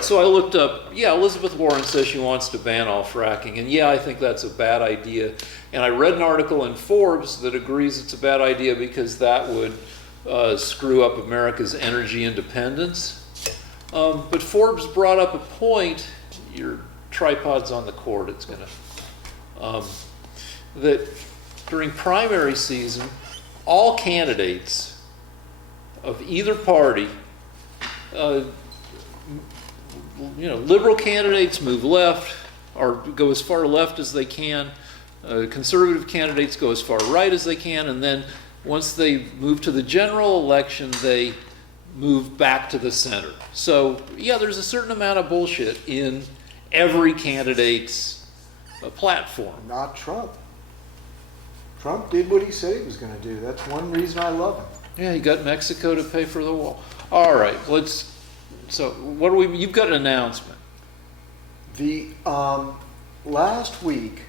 right, so I looked up, Elizabeth Warren says she wants to ban all fracking, and I think that's a bad idea. And I read an article in Forbes that agrees it's a bad idea because that would screw up America's energy independence. But Forbes brought up a point, your tripod's on the cord, it's gonna, that during primary season, all candidates of either party, liberal candidates move left or go as far left as they can. Conservative candidates go as far right as they can, and then once they move to the general election, they move back to the center. So, there's a certain amount of bullshit in every candidate's platform. Not Trump. Trump did what he said he was going to do. That's one reason I love him. Yeah, he got Mexico to pay for the wall. All right, so what do you've got an announcement. The last week,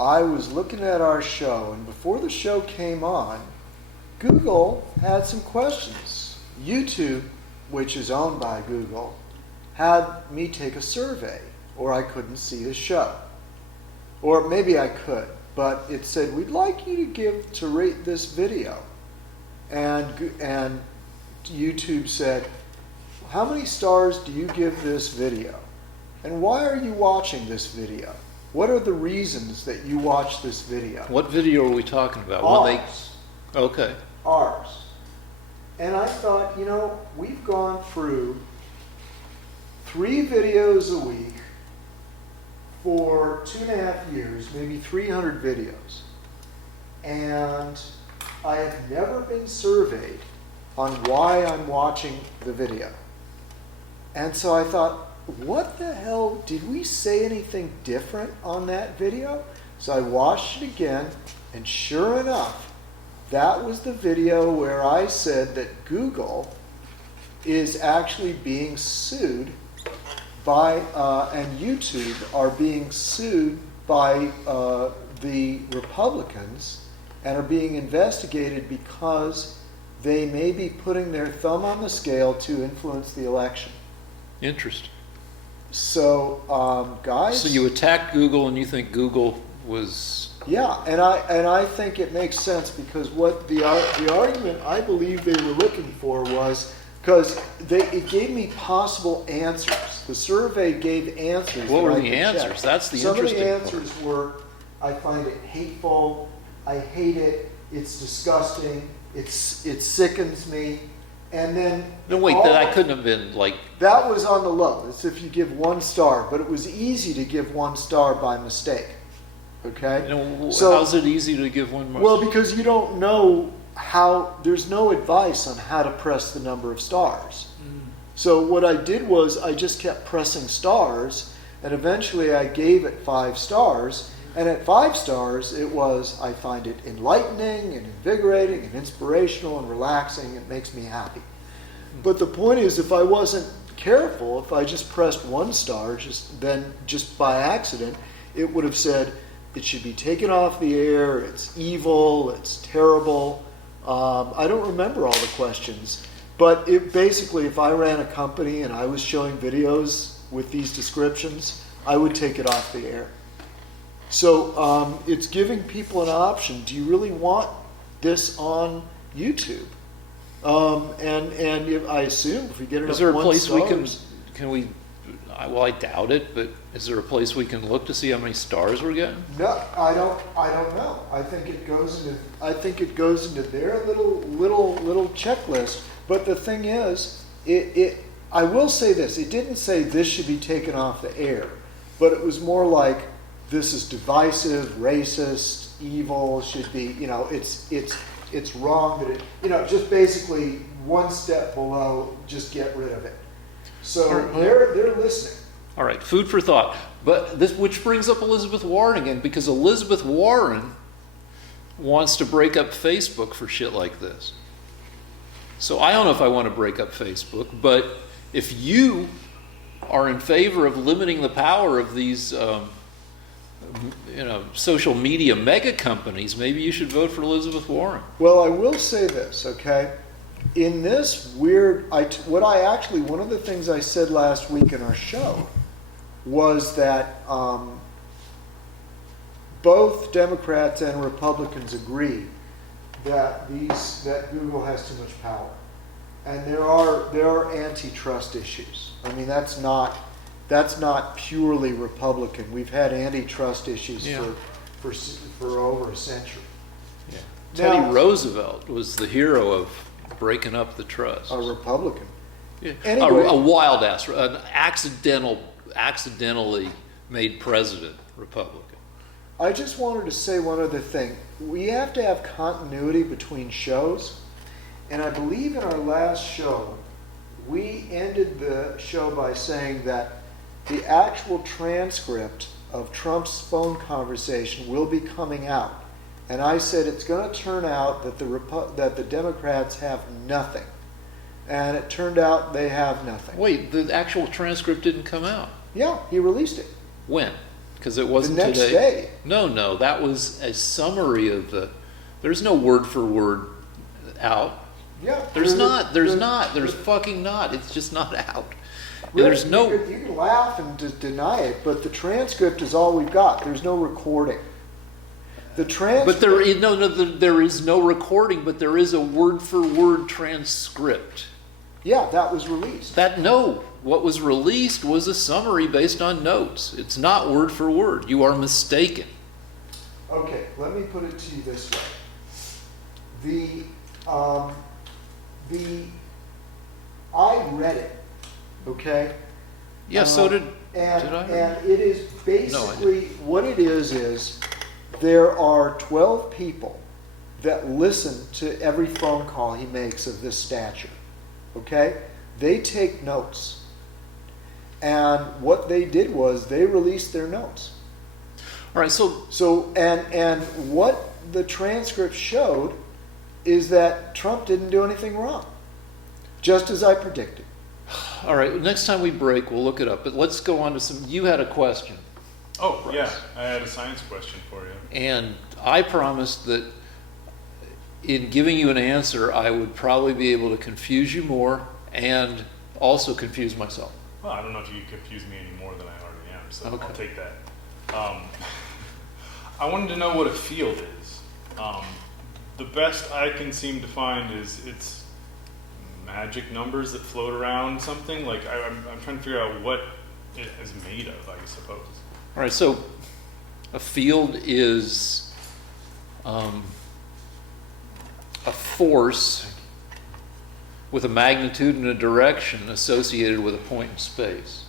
I was looking at our show, and before the show came on, Google had some questions. YouTube, which is owned by Google, had me take a survey, or I couldn't see the show. Or maybe I could, but it said, we'd like you to rate this video. And YouTube said, how many stars do you give this video? And why are you watching this video? What are the reasons that you watch this video? What video are we talking about? Ours. Okay. Ours. And I thought, we've gone through 3 videos a week for 2.5 years, maybe 300 videos. And I have never been surveyed on why I'm watching the video. And so I thought, what the hell, did we say anything different on that video? So I watched it again, and sure enough, that was the video where I said that Google is actually being sued by, and YouTube are being sued by the Republicans and are being investigated because they may be putting their thumb on the scale to influence the election. Interesting. So, guys. So you attacked Google, and you think Google was. Yeah, and I think it makes sense because what the argument I believe they were looking for was because it gave me possible answers. The survey gave answers. What were the answers? That's the interesting part. Some of the answers were, I find it hateful. I hate it. It's disgusting. It sickens me. And then no, wait, that couldn't have been like. That was on the low. It's if you give 1 star, but it was easy to give 1 star by mistake. Okay. So how's it easy to give 1 more? Well, because you don't know how. There's no advice on how to press the number of stars. So what I did was I just kept pressing stars, and eventually I gave it 5 stars. And at 5 stars, it was, I find it enlightening and invigorating and inspirational and relaxing. It makes me happy. But the point is, if I wasn't careful, if I just pressed 1 star, just by accident, it would have said, it should be taken off the air, it's evil, it's terrible. I don't remember all the questions. But basically, if I ran a company and I was showing videos with these descriptions, I would take it off the air. So it's giving people an option. Do you really want this on YouTube? And I assume if we get enough. Is there a place stars, can we? Well, I doubt it, but is there a place we can look to see how many stars we're getting? No, I don't know. I think it goes into their little checklist. But the thing is, I will say this. It didn't say this should be taken off the air, but it was more like this is divisive, racist, evil. Should be, it's wrong that it, just basically 1 step below. Just get rid of it. So they're listening. All right, food for thought. But which brings up Elizabeth Warren again, because Elizabeth Warren wants to break up Facebook for shit like this. So I don't know if I want to break up Facebook, but if you are in favor of limiting the power of these, social media mega companies, maybe you should vote for Elizabeth Warren. Well, I will say this, okay? in this weird, one of the things I said last week in our show was that both Democrats and Republicans agree that Google has too much power, and there are antitrust issues. I mean, that's not purely Republican. We've had antitrust issues for over a century. Yeah. Now, Teddy Roosevelt was the hero of breaking up the trust. a Republican. Yeah. Anyway. A wild ass, an accidentally made president Republican. I just wanted to say one other thing. We have to have continuity between shows, and I believe in our last show, we ended the show by saying that the actual transcript of Trump's phone conversation will be coming out. And I said it's going to turn out that the Democrats have nothing. And it turned out they have nothing. Wait, the actual transcript didn't come out. Yeah, he released it. When? Because it wasn't The next today. day. No, that was a summary of the. There's no word for word out. Yeah. There's fucking not. It's just not out. Really, There's no. You can laugh and deny it, but the transcript is all we've got. There's no recording. The transcript. But there is there is no recording, but there is a word for word transcript. Yeah, that was released. What was released was a summary based on notes. It's not word for word. You are mistaken. Okay, let me put it to you this way. I read it. Okay. Yeah, so did I? And it is basically No, what it is there are 12 people that listen to every phone call he makes of this stature. Okay? They take notes. And what they did was they released their notes. All right, So and what the transcript showed is that Trump didn't do anything wrong. Just as I predicted. all right. Next time we break, we'll look it up. But let's go on to some. You had a question. Oh, Bryce. yeah, I had a science question for you. And I promised that in giving you an answer, I would probably be able to confuse you more and also confuse myself. Well, I don't know if you confuse me any more than I already am, so Okay. I'll take that. I wanted to know what a field is. The best I can seem to find is it's magic numbers that float around something. Like I'm trying to figure out what it is made of, I suppose. All right, so a field is a force with a magnitude and a direction associated with a point in space.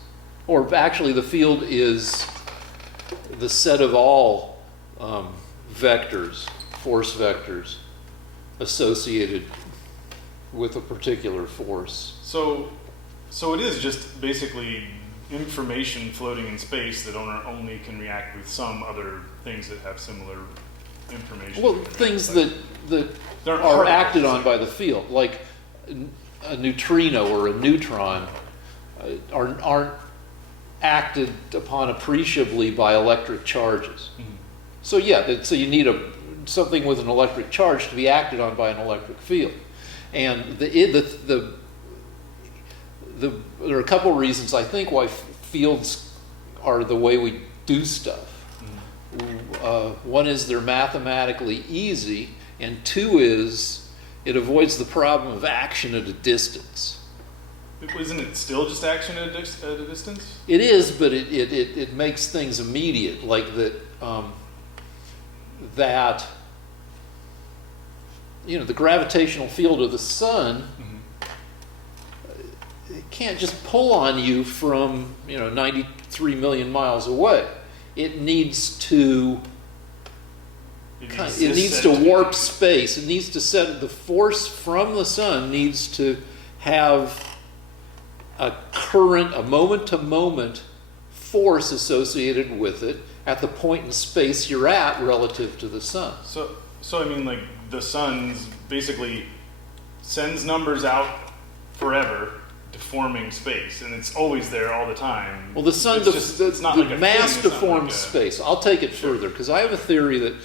Or actually, the field is the set of all vectors, force vectors, associated with a particular force. So it is just basically information floating in space that only can react with some other things that have similar information. Well, things that They're are particles. acted on by the field, like a neutrino or a neutron, aren't acted upon appreciably by electric charges. Mhm. So yeah, so you need something with an electric charge to be acted on by an electric field, and there are a couple of reasons I think why fields are the way we do stuff. One is they're mathematically easy, and two is it avoids the problem of action at a distance. Isn't it still just action at a distance? It is, but it makes things immediate, like that the gravitational field of the sun it can't just pull on you from 93 million miles away. It needs to warp space. It needs to set the force from the sun needs to have a current, a moment-to-moment force associated with it at the point in space you're at relative to the sun. So I mean, like the sun's basically sends numbers out forever, deforming space, and it's always there all the time. Well, the sun, it's not like a mass thing, it's not deforms like space. I'll take it further because I have a theory that,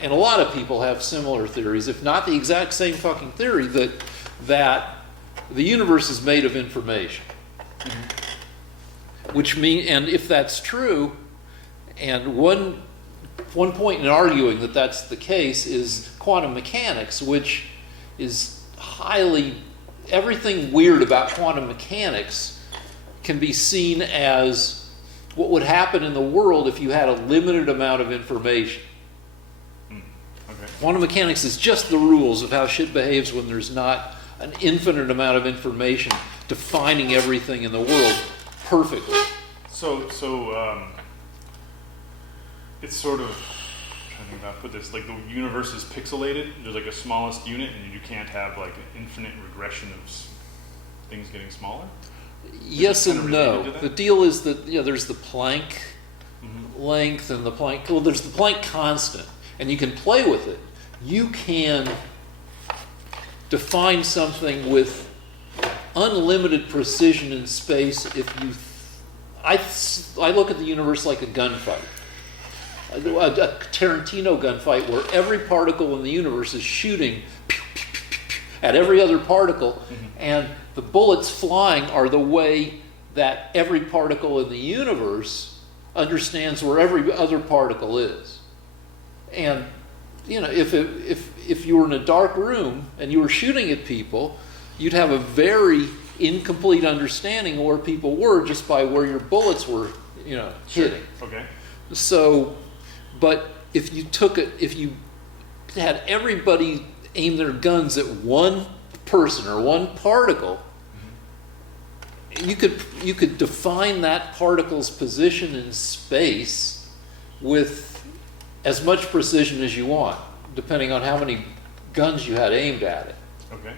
and a lot of people have similar theories, if not the exact same fucking theory, that the universe is made of information. Which and if that's true, and one point in arguing that that's the case is quantum mechanics, which is everything weird about quantum mechanics can be seen as what would happen in the world if you had a limited amount of information. Okay. Quantum mechanics is just the rules of how shit behaves when there's not an infinite amount of information defining everything in the world perfectly. So it's sort of, I'm trying to think how to put this, like the universe is pixelated. There's like a smallest unit, and you can't have like an infinite regression of things getting smaller. Yes and no. The deal is that there's the Planck Mm-hmm. length and the Planck. Well, there's the Planck constant, and you can play with it. You can define something with unlimited precision in space if you. I look at the universe like a gunfight, a Tarantino gunfight where every particle in the universe is shooting pew, pew, pew, pew, pew, at every other particle, Mm-hmm. and the bullets flying are the way that every particle in the universe understands where every other particle is. And if you were in a dark room and you were shooting at people, you'd have a very incomplete understanding of where people were just by where your bullets were, hitting. Okay. So, but if you had everybody aim their guns at one person or one particle, you could define that particle's position in space with as much precision as you want, depending on how many guns you had aimed at it. Okay.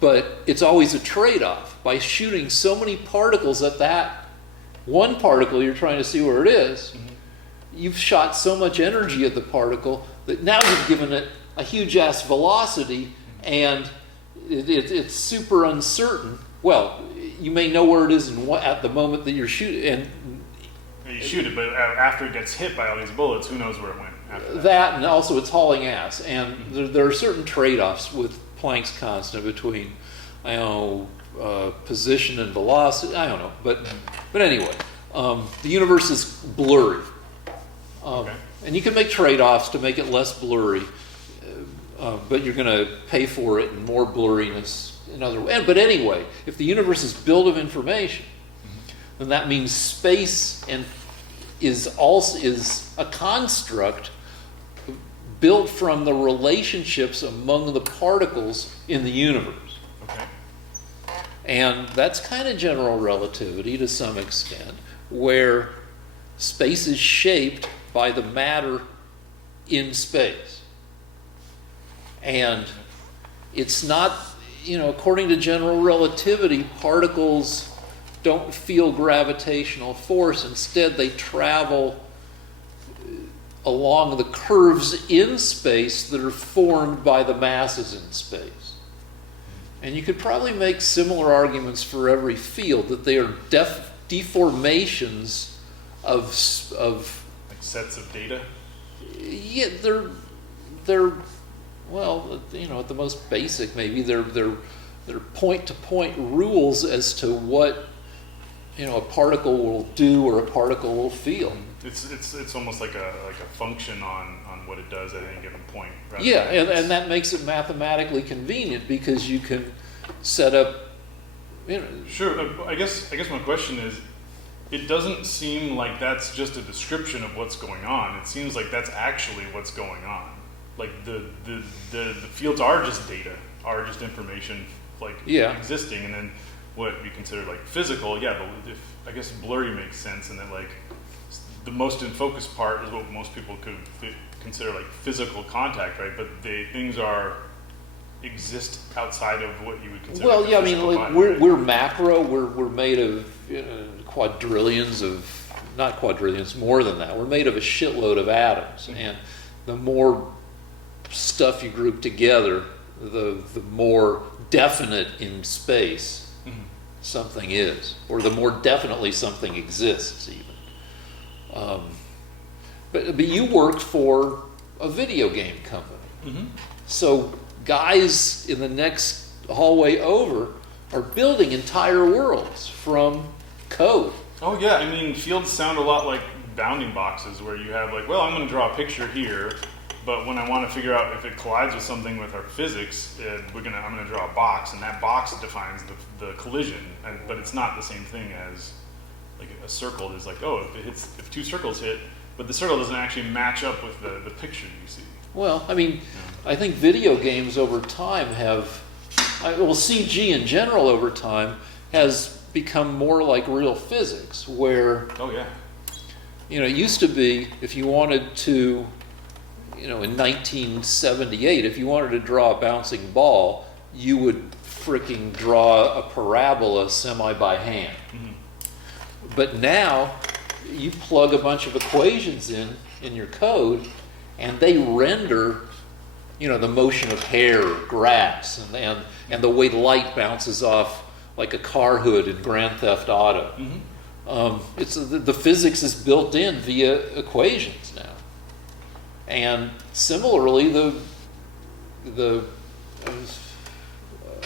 But it's always a trade-off. By shooting so many particles at that one particle you're trying to see where it is, you've shot so much energy at the particle that now you've given it a huge-ass velocity, and it's super uncertain. Well, you may know where it is at the moment that you're shooting, and You shoot it, but after it gets hit by all these bullets, who knows where it went after that? that, and also it's hauling ass. And there are certain trade-offs with Planck's constant between, position and velocity. I don't know, but anyway, the universe is blurry, Okay. and you can make trade-offs to make it less blurry, but you're going to pay for it in more blurriness in other ways. But anyway, if the universe is built of information, then that means space is a construct built from the relationships among the particles in the universe. Okay. And that's kind of general relativity to some extent, where space is shaped by the matter in space. And it's not, according to general relativity, particles don't feel gravitational force. Instead, they travel along the curves in space that are formed by the masses in space. And you could probably make similar arguments for every field, that they are deformations of Like sets of data? yeah, they're well, at the most basic, maybe they're point-to-point rules as to what a particle will do or a particle will feel. It's almost like a function on what it does at any given point. Yeah, and that makes it mathematically convenient because you can set up. Sure. I guess my question is, it doesn't seem like that's just a description of what's going on. It seems like that's actually what's going on. Like the fields are just data, are just information, existing, and then what we consider like physical. Yeah, I guess blurry makes sense, and that like the most in focus part is what most people could consider like physical contact, right? But things exist outside of what you would consider. Well, like yeah, body, we're macro. We're made of quadrillions of, not quadrillions, more than that. We're made of a shitload of atoms, and the more stuff you group together, the more definite in space something is, or the more definitely something exists even. But you worked for a video game company. So guys in the next hallway over are building entire worlds from code. Oh yeah, I mean, fields sound a lot like bounding boxes where you have like, well, I'm going to draw a picture here, but when I want to figure out if it collides with something with our physics, I'm going to draw a box, and that box defines the collision. But it's not the same thing as like a circle. Is like, oh, if two circles hit, but the circle doesn't actually match up with the picture you see. Well, I mean, I think video games over time CG in general over time has become more like real physics, where, oh yeah, it used to be if you wanted to, in 1978, if you wanted to draw a bouncing ball, you would freaking draw a parabola semi by hand. Mm-hmm. But now you plug a bunch of equations in your code, and they render, the motion of hair or grass and the way light bounces off like a car hood in Grand Theft Auto. Mm-hmm. It's the physics is built in via equations now. And similarly, the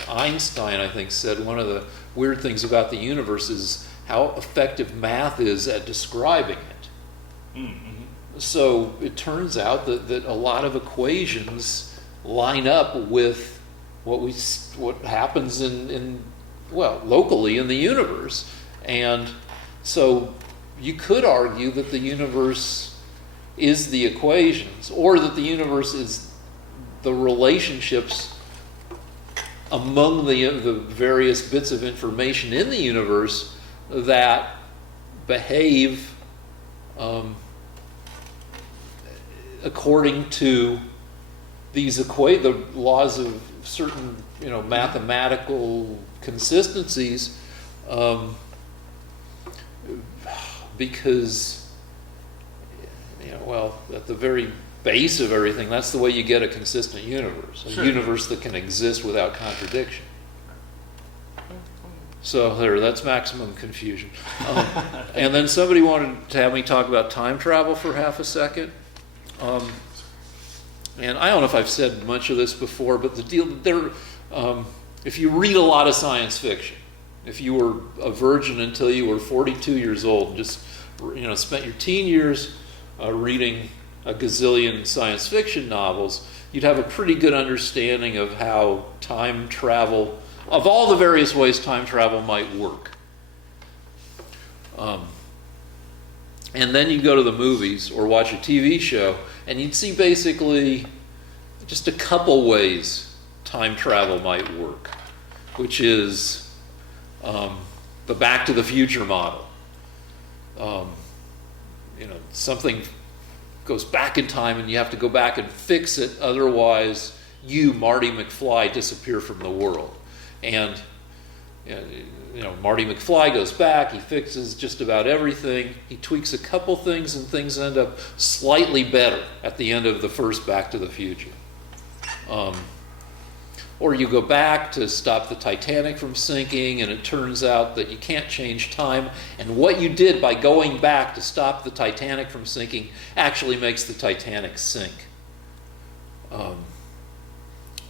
Einstein, I think, said one of the weird things about the universe is how effective math is at describing it. Mm-hmm. So it turns out that a lot of equations line up with what happens locally in the universe. And so you could argue that the universe is the equations, or that the universe is the relationships among the various bits of information in the universe that behave according to these the laws of certain mathematical consistencies, because at the very base of everything, that's the way you get a consistent universe, a universe that can exist without contradiction. So that's maximum confusion. And then somebody wanted to have me talk about time travel for half a second. And I don't know if I've said much of this before, but the deal there, if you read a lot of science fiction, if you were a virgin until you were 42 years old, and just spent your teen years reading a gazillion science fiction novels, you'd have a pretty good understanding of how time travel, of all the various ways time travel might work. And then you go to the movies or watch a TV show, and you'd see basically just a couple ways time travel might work, which is the Back to the Future model. Something goes back in time and you have to go back and fix it, otherwise you, Marty McFly, disappear from the world. And Marty McFly goes back, he fixes just about everything, he tweaks a couple things, and things end up slightly better at the end of the first Back to the Future. Or you go back to stop the Titanic from sinking, and it turns out that you can't change time, and what you did by going back to stop the Titanic from sinking actually makes the Titanic sink.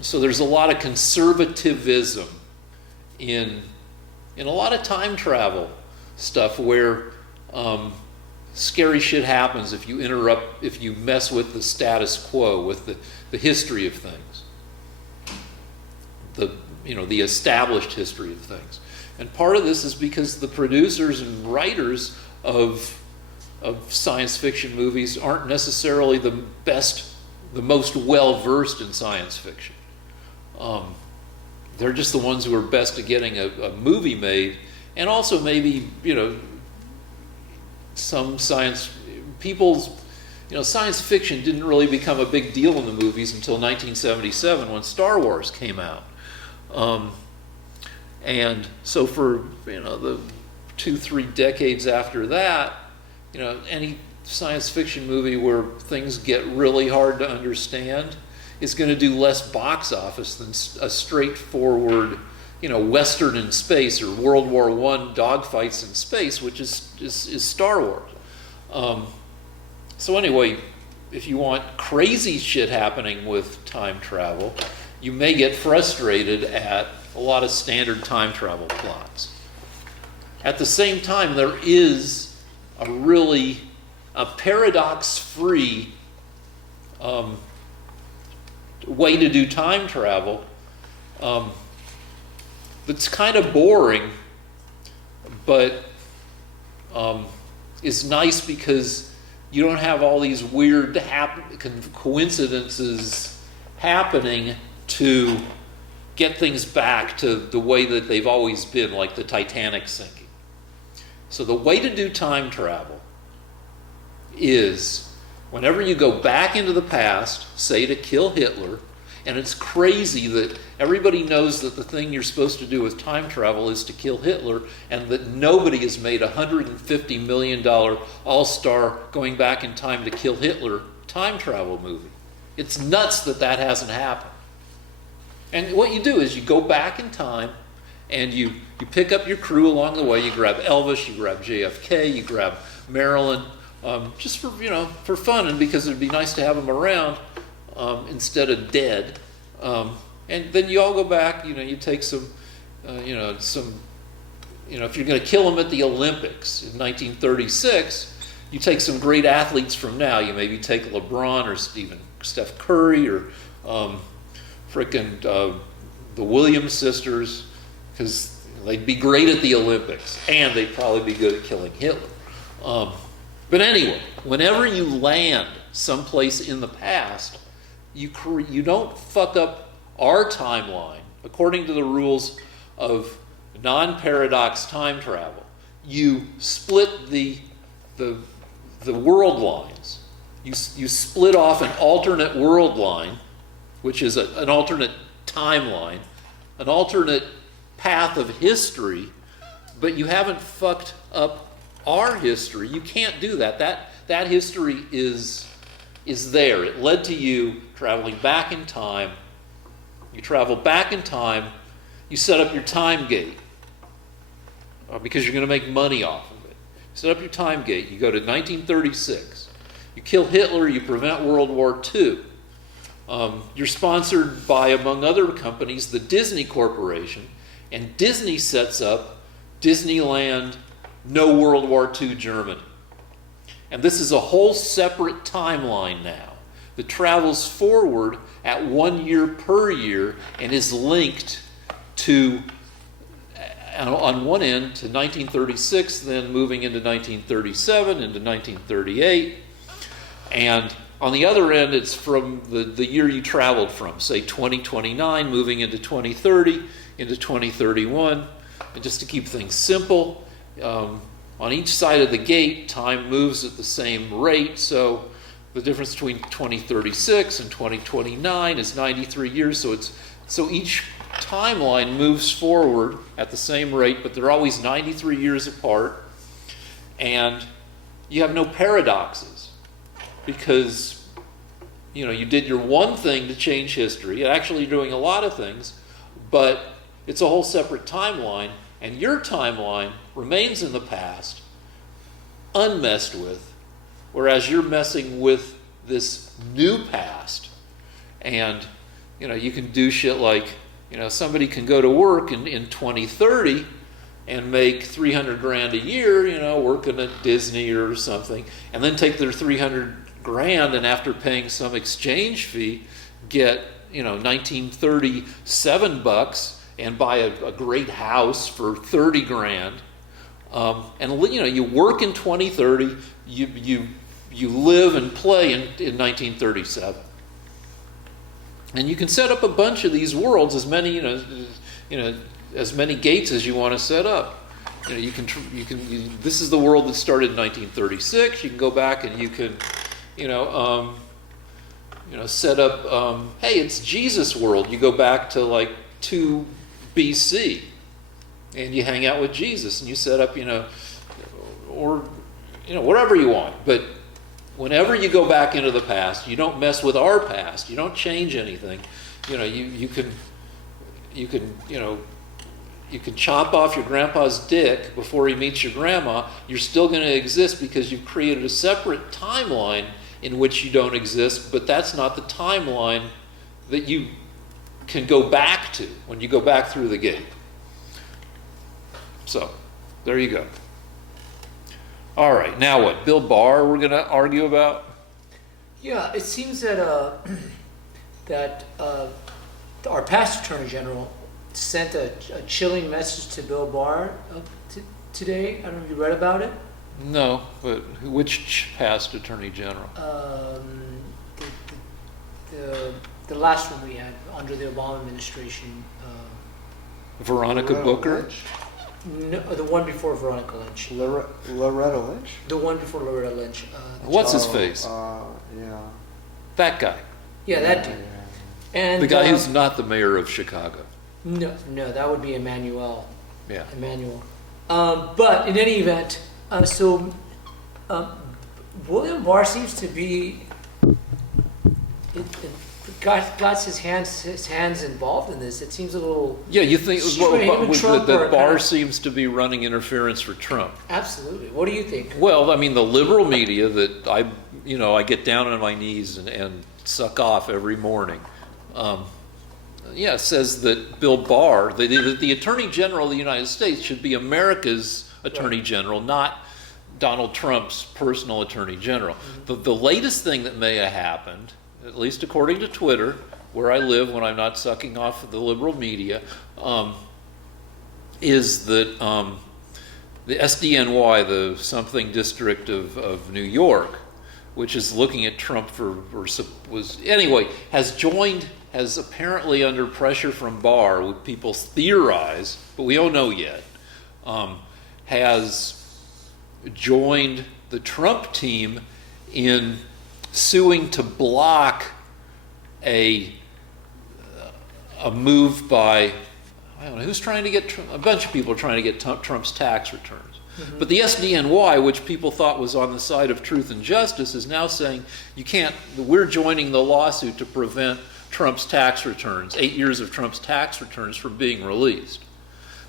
So there's a lot of conservatism in a lot of time travel stuff where scary shit happens if you mess with the status quo, with the history of things, the established history of things. And part of this is because the producers and writers of science fiction movies aren't necessarily the most well-versed in science fiction. They're just the ones who are best at getting a movie made, and also maybe, some science fiction didn't really become a big deal in the movies until 1977 when Star Wars came out. And so for, the 2-3 decades after that, any science fiction movie where things get really hard to understand is going to do less box office than a straightforward, Western in space or World War I dogfights in space, which is Star Wars. So anyway, if you want crazy shit happening with time travel, you may get frustrated at a lot of standard time travel plots. At the same time, there is a paradox-free way to do time travel that's kind of boring, but is nice because you don't have all these weird coincidences happening to get things back to the way that they've always been, like the Titanic sinking. So the way to do time travel is whenever you go back into the past, say to kill Hitler, and it's crazy that everybody knows that the thing you're supposed to do with time travel is to kill Hitler, and that nobody has made a $150 million all-star going back in time to kill Hitler time travel movie. It's nuts that that hasn't happened. And what you do is you go back in time and you pick up your crew along the way. You grab Elvis, you grab JFK, you grab Marilyn, just for fun and because it'd be nice to have them around instead of dead. And then you all go back. You take some, if you're going to kill them at the Olympics in 1936, you take some great athletes from now. You maybe take LeBron or Steph Curry or the Williams sisters, because they'd be great at the Olympics and they'd probably be good at killing Hitler. But anyway, whenever you land someplace in the past, you don't fuck up our timeline according to the rules of non-paradox time travel. You split the world lines. You split off an alternate world line, which is an alternate timeline, an alternate path of history, but you haven't fucked up our history. You can't do that. That history is there. It led to you traveling back in time. You travel back in time. You set up your time gate because you're going to make money off of it. You set up your time gate. You go to 1936. You kill Hitler. You prevent World War II. You're sponsored by, among other companies, the Disney Corporation, and Disney sets up Disneyland, no World War II Germany. And this is a whole separate timeline now that travels forward at 1 year per year and is linked to, on one end, to 1936, then moving into 1937, into 1938. And on the other end, it's from the year you traveled from, say 2029, moving into 2030, into 2031. And just to keep things simple, on each side of the gate, time moves at the same rate. So the difference between 2036 and 2029 is 93 years. So each timeline moves forward at the same rate, but they're always 93 years apart. And you have no paradoxes because you did your one thing to change history. Actually, you're doing a lot of things, but it's a whole separate timeline. And your timeline remains in the past, unmessed with, whereas you're messing with this new past. And, you can do shit like, somebody can go to work in 2030 and make $300,000 a year, working at Disney or something, and then take their $300,000 and after paying some exchange fee, get, 1937 bucks and buy a great house for $30,000, and you work in 2030, you live and play in 1937, and you can set up a bunch of these worlds, as many as many gates as you want to set up. This is the world that started in 1936. You can go back and you can, set up. Hey, it's Jesus' world. You go back to like 2 BC, and you hang out with Jesus, and you set up, or whatever you want. But whenever you go back into the past, you don't mess with our past. You don't change anything. You can chop off your grandpa's dick before he meets your grandma. You're still going to exist because you've created a separate timeline in which you don't exist. But that's not the timeline that you can go back to when you go back through the gate. So, there you go. All right, now what? Bill Barr we're going to argue about? Yeah, it seems that our past Attorney General sent a chilling message to Bill Barr today. I don't know if you read about it. No, but which past Attorney General? The last one we had under the Obama administration. Veronica Loretta Booker? Lynch? No, the one before Veronica Lynch. Loretta Lynch? The one before Loretta Lynch. What's his face? Yeah. That guy. Yeah, that dude. And The guy who's not the mayor of Chicago. no, that would be Emmanuel. Yeah. Emmanuel. But in any event, William Barr seems to be got his hands involved in this. It seems a little Yeah, you think Trump that are Barr kind of- seems to be running interference for Trump? absolutely. What do you think? Well, I mean, the liberal media that I get down on my knees and suck off every morning, says that Bill Barr, the Attorney General of the United States, should be America's Attorney General, not Donald Trump's personal Attorney General. The latest thing that may have happened, at least according to Twitter, where I live when I'm not sucking off the liberal media, is that the SDNY, the something district of New York, which is looking at Trump has apparently under pressure from Barr, what people theorize, but we don't know yet, has joined the Trump team in suing to block a move by, I don't know, who's trying to get, a bunch of people are trying to get Trump's tax returns. But the SDNY, which people thought was on the side of truth and justice, is now saying we're joining the lawsuit to prevent Trump's tax returns, 8 years of Trump's tax returns, from being released,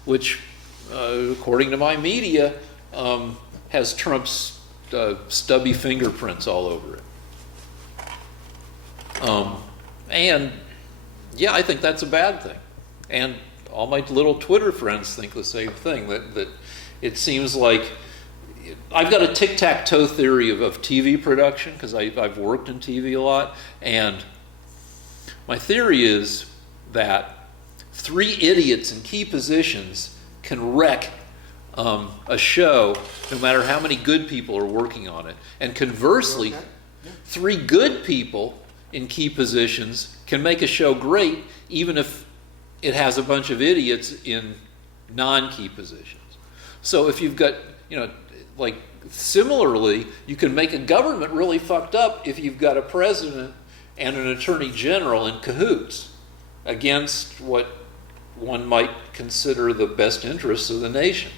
which, according to my media, has Trump's stubby fingerprints all over it. I think that's a bad thing. And all my little Twitter friends think the same thing, that it seems like I've got a tic-tac-toe theory of TV production, because I've worked in TV a lot, and my theory is that 3 idiots in key positions can wreck a show no matter how many good people are working on it. And conversely, 3 good people in key positions can make a show great even if it has a bunch of idiots in non-key positions. So if you've got, similarly, you can make a government really fucked up if you've got a president and an attorney general in cahoots against what one might consider the best interests of the nation.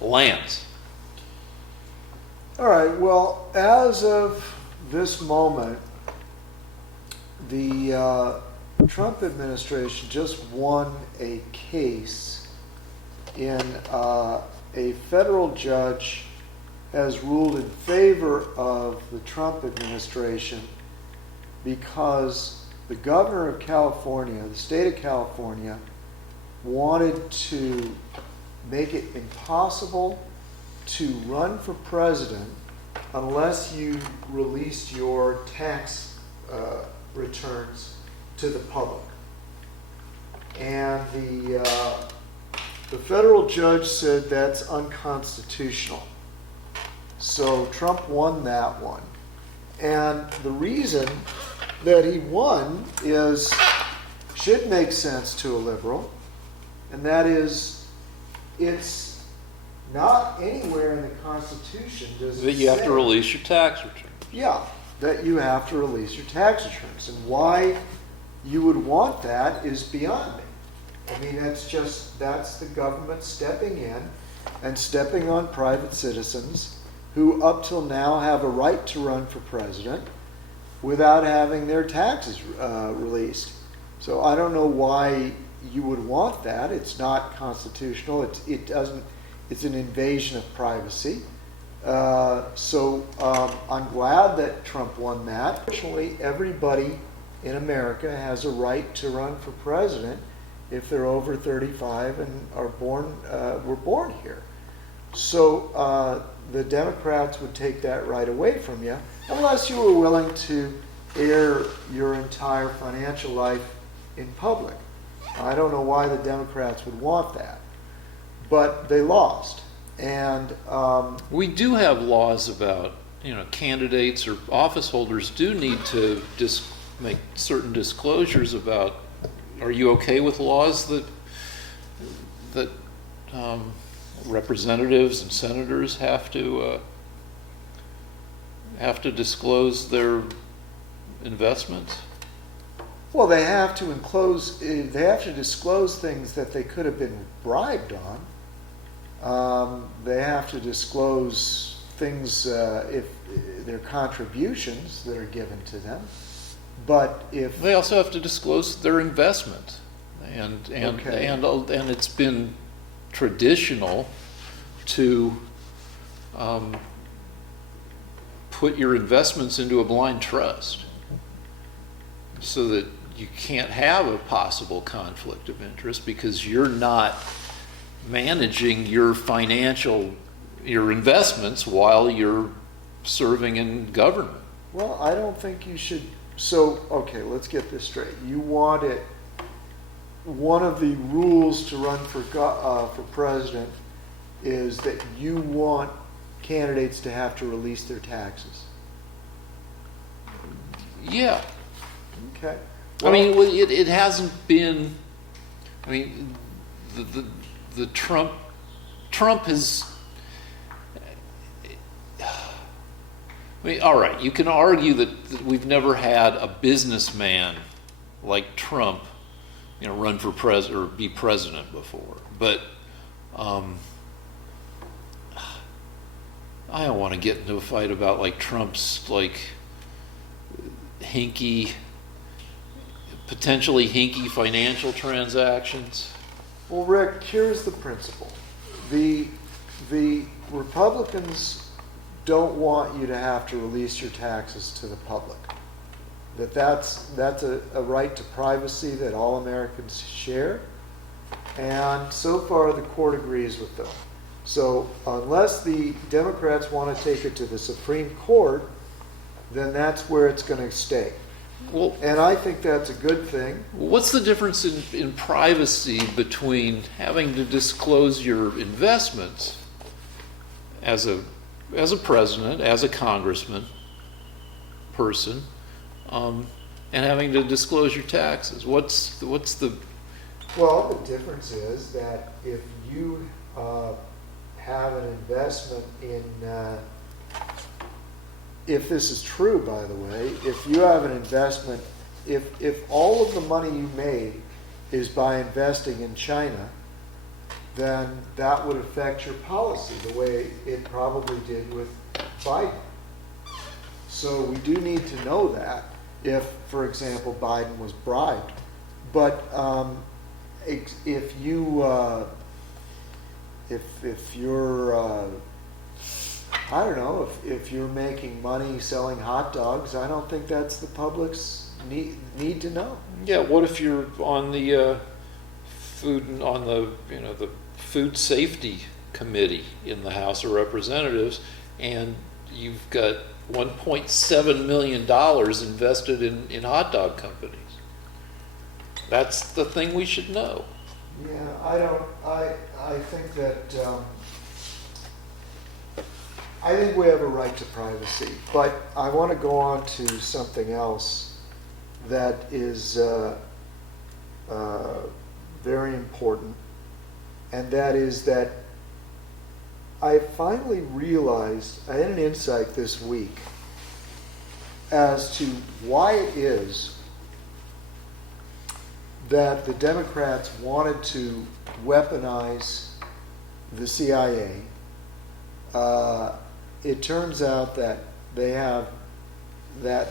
Lance. All right, well, as of this moment, the Trump administration just won a case in a federal judge has ruled in favor of the Trump administration because the governor of California, the state of California, wanted to make it impossible to run for president unless you released your tax returns to the public. And the federal judge said that's unconstitutional. So Trump won that one. And the reason that he won should make sense to a liberal, and that is, it's not anywhere in the Constitution does it That you have say, to release your tax return. yeah, that you have to release your tax returns. And why you would want that is beyond me. I mean, that's the government stepping in and stepping on private citizens who up till now have a right to run for president without having their taxes released. So I don't know why you would want that. It's not constitutional. It's an invasion of privacy. So I'm glad that Trump won that. Fortunately, everybody in America has a right to run for president if they're over 35 and are were born here. So the Democrats would take that right away from you unless you were willing to air your entire financial life in public. I don't know why the Democrats would want that, but they lost. And we do have laws about, candidates or office holders do need to make certain disclosures about, are you okay with laws that representatives and senators have to disclose their investments? well, they have to disclose things that they could have been bribed on. They have to disclose things if they're contributions that are given to them. But if They also have to disclose their investment, and Okay. and it's been traditional to put your investments into a blind trust, so that you can't have a possible conflict of interest because you're not managing your investments while you're serving in government. well, I don't think you should. So, okay, let's get this straight. You want it. One of the rules to run for president is that you want candidates to have to release their taxes. Yeah. Okay. I mean, it hasn't been. I mean, the Trump has. I mean, all right, you can argue that we've never had a businessman like Trump, run for president or be president before, but I don't want to get into a fight about like Trump's potentially hinky financial transactions. Well, Rick, here's the principle. The Republicans don't want you to have to release your taxes to the public. That's a right to privacy that all Americans share. And so far the court agrees with them. So unless the Democrats want to take it to the Supreme Court, then that's where it's going to stay. Well, And I think that's a good thing. what's the difference in privacy between having to disclose your investments as a president, as a congressman person, and having to disclose your taxes? What's the Well, the difference is that if you have an investment in, if this is true, by the way, if you have an investment, if all of the money you made is by investing in China, then that would affect your policy the way it probably did with Biden. So we do need to know that if, for example, Biden was bribed. But if you're, I don't know, if you're making money selling hot dogs, I don't think that's the public's need to know. Yeah, what if you're on the the food safety committee in the House of Representatives, and you've got $1.7 million invested in hot dog companies? That's the thing we should know. Yeah, I think that, I think we have a right to privacy, but I want to go on to something else that is very important, and that is that I finally realized, I had an insight this week as to why it is that the Democrats wanted to weaponize the CIA. It turns out that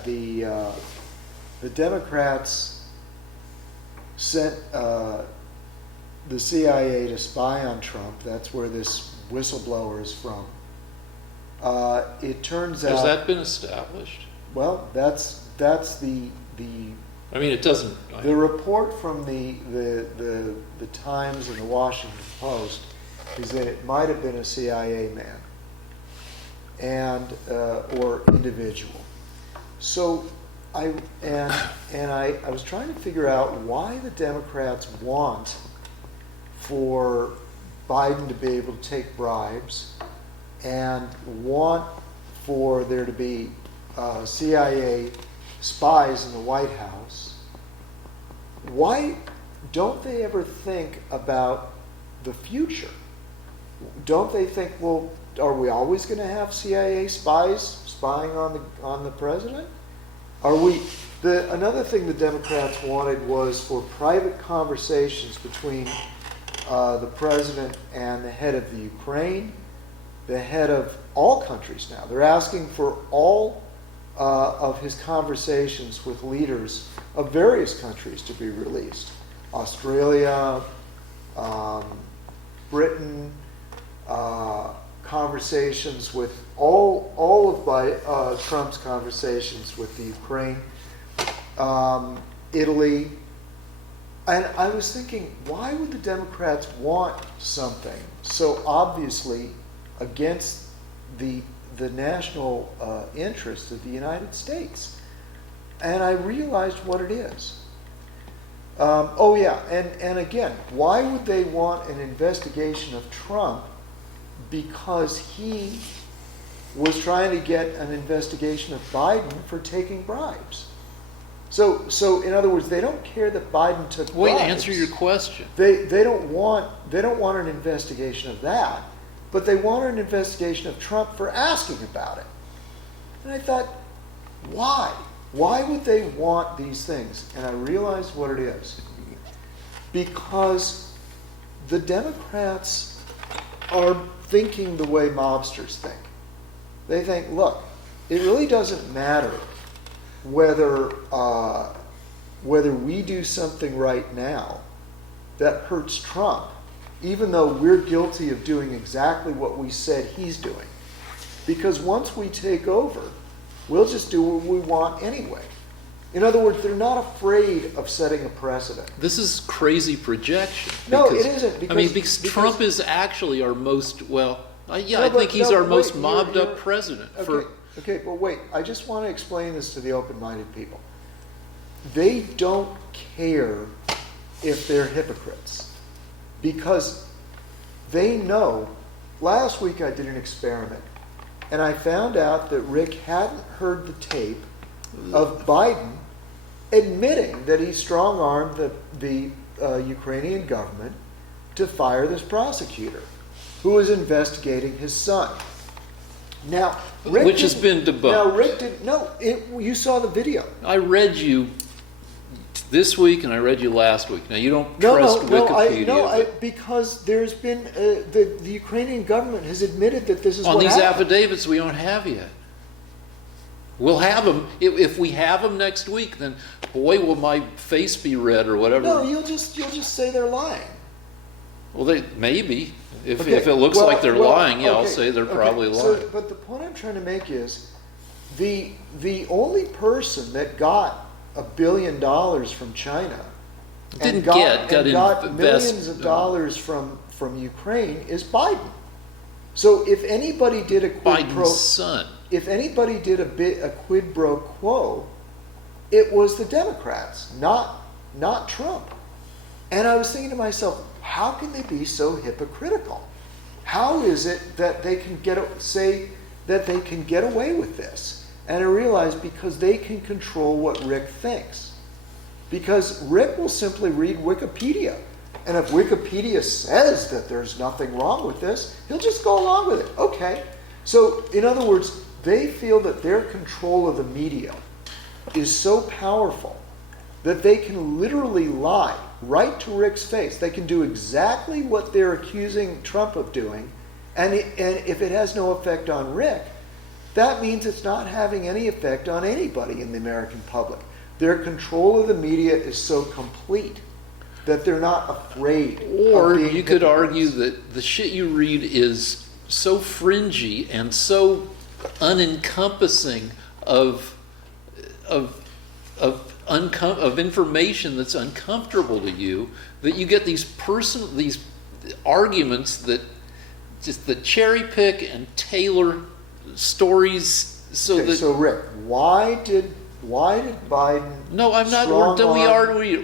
the Democrats sent the CIA to spy on Trump. That's where this whistleblower is from. It turns out. Has that been established? Well, that's the I mean, it doesn't. The report from the Times and the Washington Post is that it might have been a CIA man and or individual. So I was trying to figure out why the Democrats want for Biden to be able to take bribes and want for there to be CIA spies in the White House. Why don't they ever think about the future? Don't they think, well, are we always going to have CIA spies spying on the president? Are we? Another thing the Democrats wanted was for private conversations between the president and the head of the Ukraine, the head of all countries now. They're asking for all of his conversations with leaders of various countries to be released. Australia, Britain, conversations with all of Trump's conversations with the Ukraine, Italy. And I was thinking, why would the Democrats want something so obviously against the national interest of the United States? And I realized what it is. And again, why would they want an investigation of Trump? Because he was trying to get an investigation of Biden for taking bribes. So in other words, they don't care that Biden took bribes. Wait, answer your question. They don't want an investigation of that, but they want an investigation of Trump for asking about it. And I thought, why? Why would they want these things? And I realized what it is. Because the Democrats are thinking the way mobsters think. They think, look, it really doesn't matter whether we do something right now that hurts Trump, even though we're guilty of doing exactly what we said he's doing. Because once we take over, we'll just do what we want anyway. In other words, they're not afraid of setting a precedent. This is crazy projection. No, it isn't. Because Trump is actually our most, I think he's our most mobbed up president. Okay, but wait. I just want to explain this to the open-minded people. They don't care if they're hypocrites because they know. Last week I did an experiment, and I found out that Rick hadn't heard the tape of Biden admitting that he strong-armed the Ukrainian government to fire this prosecutor who was investigating his son. Now, which has been debunked. Now, Rick didn't. No, you saw the video. I read you this week and I read you last week. Now, you don't trust Wikipedia. Because there's been the Ukrainian government has admitted that this is on what these happened. affidavits we don't have yet. We'll have them if we have them next week. Then, boy, will my face be red or whatever. No, you'll just say they're lying. Well, maybe if it looks like they're lying, I'll say they're probably lying. But the point I'm trying to make is the only person that got $1 billion from China got millions of dollars from Ukraine is Biden. So if anybody did a quid pro quo, it was the Democrats, not Trump. And I was thinking to myself, how can they be so hypocritical? How is it that they can say that they can get away with this? And I realized because they can control what Rick thinks. Because Rick will simply read Wikipedia. And if Wikipedia says that there's nothing wrong with this, he'll just go along with it. Okay. So, in other words, they feel that their control of the media is so powerful that they can literally lie right to Rick's face. They can do exactly what they're accusing Trump of doing, and if it has no effect on Rick, that means it's not having any effect on anybody in the American public. Their control of the media is so complete that they're not afraid. Or you could argue that the shit you read is so fringy and so unencompassing of of information that's uncomfortable to you, that you get these arguments that just the cherry pick and tailor stories so Okay, that. so Rick, why did Biden? No, I'm not.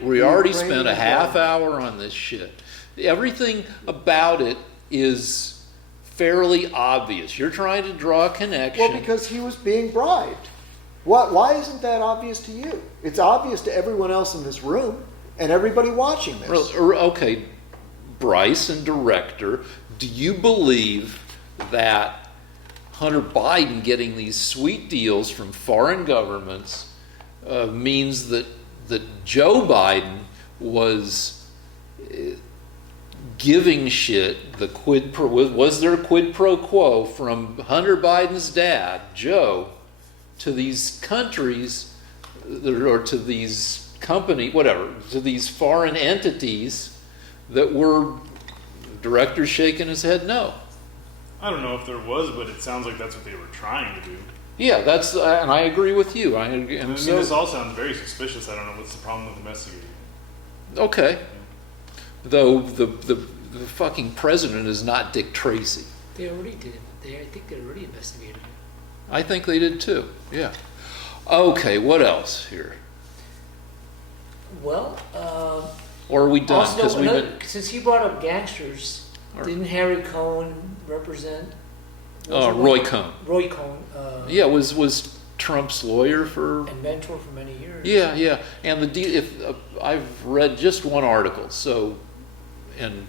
We already spent a half hour on this shit. Everything about it is fairly obvious. You're trying to draw a connection. Well, because he was being bribed. Why isn't that obvious to you? It's obvious to everyone else in this room and everybody watching this. Okay, Bryce and director, do you believe that Hunter Biden getting these sweet deals from foreign governments means that Joe Biden was giving shit, was there a quid pro quo from Hunter Biden's dad, Joe, to these countries, or to these to these foreign entities that were, director's shaking his head no. I don't know if there was, but it sounds like that's what they were trying to do. Yeah, and I agree with you. This all sounds very suspicious. I don't know what's the problem with investigating. Okay. Though the fucking president is not Dick Tracy. They already did it. I think they already investigated it. I think they did too. Yeah. Okay, what else here? Well, or are we done? also, since he brought up gangsters, didn't Harry Cohn represent? Roy Cohn. Roy Cohn. Yeah, was Trump's lawyer and mentor for many years. Yeah. And the deal. I've read just one article, and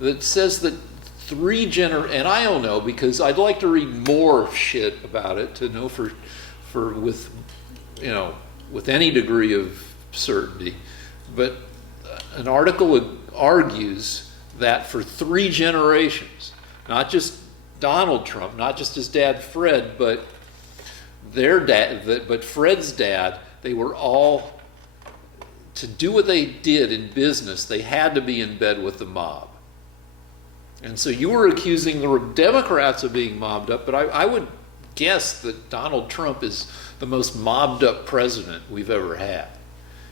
that says that and I don't know, because I'd like to read more shit about it to know with any degree of certainty. But an article argues that for 3 generations, not just Donald Trump, not just his dad Fred, but their dad, but Fred's dad, they were all, to do what they did in business, they had to be in bed with the mob. And so you were accusing the Democrats of being mobbed up, but I would guess that Donald Trump is the most mobbed up president we've ever had.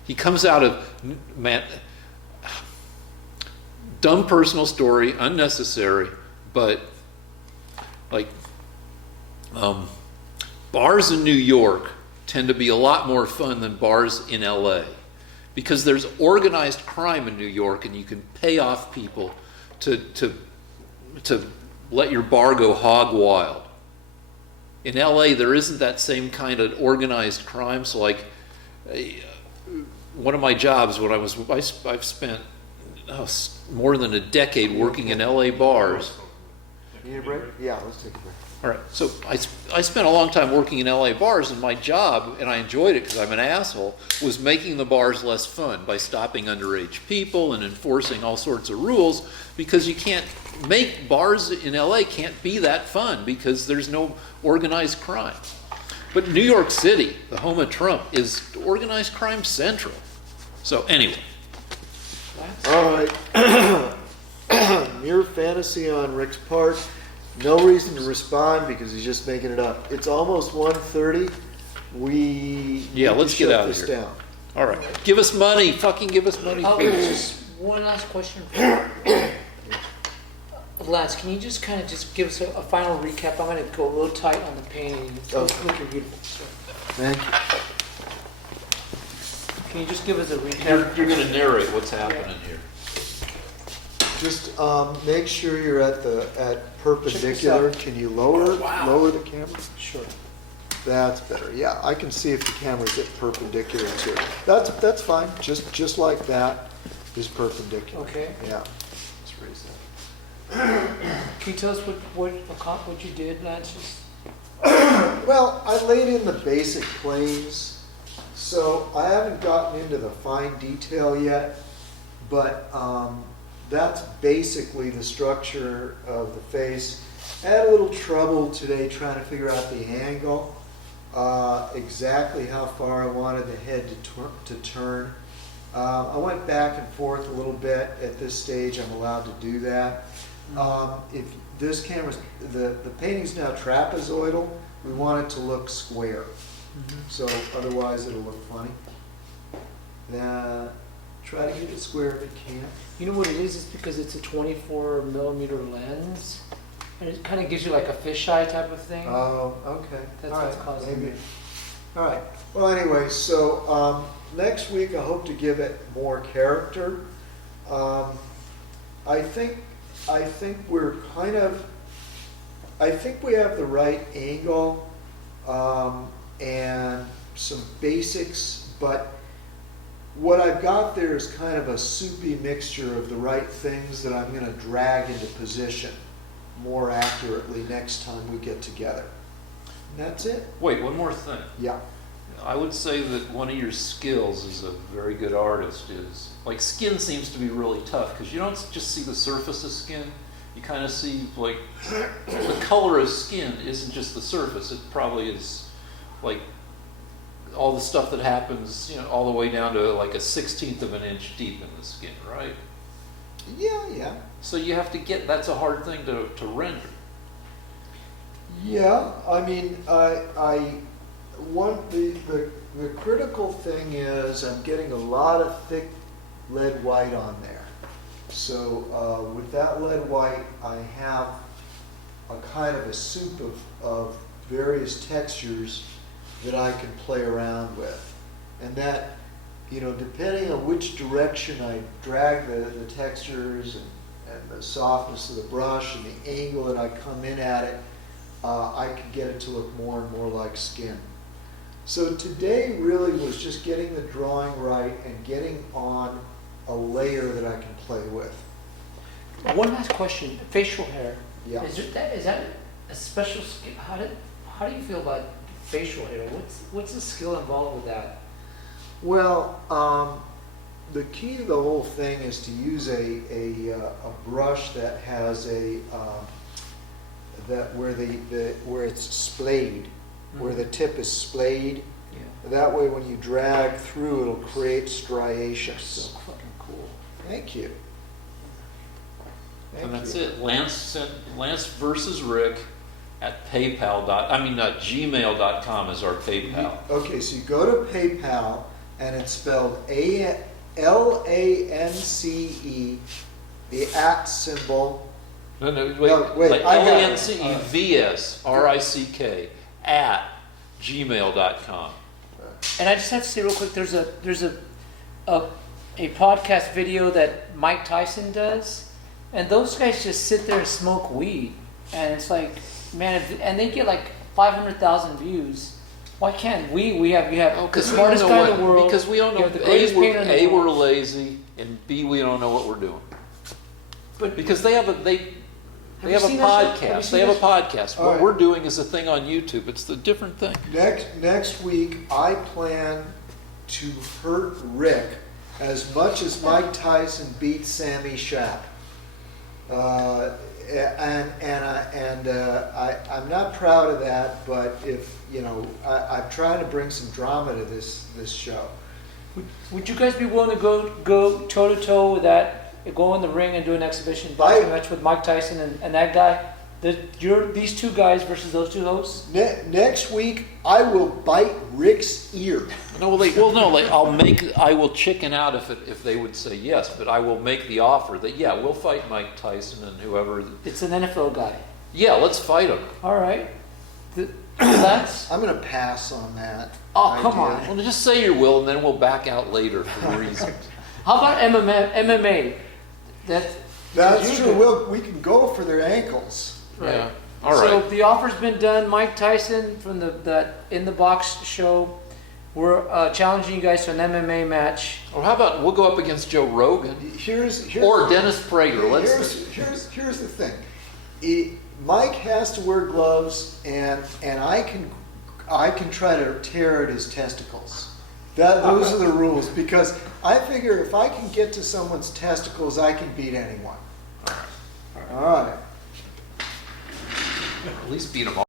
He comes out of, dumb personal story, unnecessary, but bars in New York tend to be a lot more fun than bars in LA, because there's organized crime in New York and you can pay off people to let your bar go hog wild. In LA, there isn't that same kind of organized crime. So one of my jobs when I've spent more than a decade working in LA bars. Need a break? Yeah, let's take a break. All right, so I spent a long time working in LA bars, and my job, and I enjoyed it because I'm an asshole, was making the bars less fun by stopping underage people and enforcing all sorts of rules, because you can't make bars in LA can't be that fun because there's no organized crime. But New York City, the home of Trump, is organized crime central. So anyway. All right. Mere fantasy on Rick's part. No reason to respond because he's just making it up. It's almost 1:30. Let's get out of here. Down. All right. Give us money. Fucking give us money. Just one last question. Lance, can you just kind of just give us a final recap? I'm going to go real tight on the painting. Okay. Look, you're beautiful. Thank you. Can you just give us a recap? You're going to narrate what's happening here. Just make sure you're at perpendicular. Can you lower the camera? Sure. That's better. Yeah, I can see if the camera's at perpendicular too. That's fine. Just like that is perpendicular. Okay. Yeah. Let's raise that. Can you tell us what you did, Lance? Well, I laid in the basic planes, so I haven't gotten into the fine detail yet, but that's basically the structure of the face. I had a little trouble today trying to figure out the angle, exactly how far I wanted the head to turn. I went back and forth a little bit. At this stage, I'm allowed to do that. If this camera's, the painting's now trapezoidal, we want it to look square. So otherwise it'll look funny. Try to keep it square if you can. You know what it is? It's because it's a 24 millimeter lens, and it kind of gives you like a fisheye type of thing. Oh, okay. That's All what's right, causing maybe. it. All right. Well, anyway, so next week I hope to give it more character. I think we're kind of. I think we have the right angle and some basics, but what I've got there is kind of a soupy mixture of the right things that I'm going to drag into position more accurately next time we get together. And that's it. Wait, one more thing. Yeah. I would say that one of your skills as a very good artist is, like, skin seems to be really tough because you don't just see the surface of skin. You kind of see, like, the color of skin isn't just the surface. It probably is, like, all the stuff that happens, you know, all the way down to like a 1/16 of an inch deep in the skin, right? Yeah. So you have to get, that's a hard thing to render. Yeah, I mean, the critical thing is I'm getting a lot of thick lead white on there. So with that lead white, I have a kind of a soup of various textures that I can play around with. And that, you know, depending on which direction I drag the textures and the softness of the brush and the angle that I come in at it, I can get it to look more and more like skin. So today really was just getting the drawing right and getting on a layer that I can play with. One last question: facial hair. Yeah. Is that a special skill? How do you feel about facial hair? What's the skill involved with that? Well, the key to the whole thing is to use a brush that has where it's splayed, where the tip is splayed. Yeah. That way, when you drag through, it'll create striations. So fucking cool. Thank you. And that's it. Lance versus Rick at gmail.com is our PayPal. Okay, so you go to PayPal, and it's spelled LANCE, the at symbol. No, wait, like I got it. LANCEVSRICK at gmail.com. And I just have to say real quick: there's a podcast video that Mike Tyson does, and those guys just sit there and smoke weed, and it's like, man, and they get like 500,000 views. Why can't we have the smartest guy in the world? Because we don't know. The greatest painter in the A, world. we're lazy, and B, we don't know what we're doing. But because they have a you seen that show? Have you podcast. seen They have a that podcast. All What right. we're doing is a thing on YouTube. It's the different thing. Next week, I plan to hurt Rick as much as Mike Tyson beat Sammy Schaap. I'm not proud of that, but if you know, I'm trying to bring some drama to this show. would you guys be willing to go toe to toe with that? Go in the ring and do an exhibition boxing match with Mike Tyson and that guy? These two guys versus those two hosts? Next week, I will bite Rick's ear. I will chicken out if they would say yes, but I will make the offer that we'll fight Mike Tyson and whoever. It's an NFL guy. Yeah, let's fight him. All right. That's. I'm going to pass on that. Oh, come idea. on. Well, just say you will, and then we'll back out later for reasons. How about MMA? That's true. We can go for their ankles. Right. Yeah. All right. So the offer's been done. Mike Tyson from the In the Box show. We're challenging you guys to an MMA match. Or how about we'll go up against Joe Rogan Here's or Dennis Prager? Here's the thing. Mike has to wear gloves, and I can try to tear at his testicles. Those are the rules, because I figure if I can get to someone's testicles, I can beat anyone. All right. At least beat them all.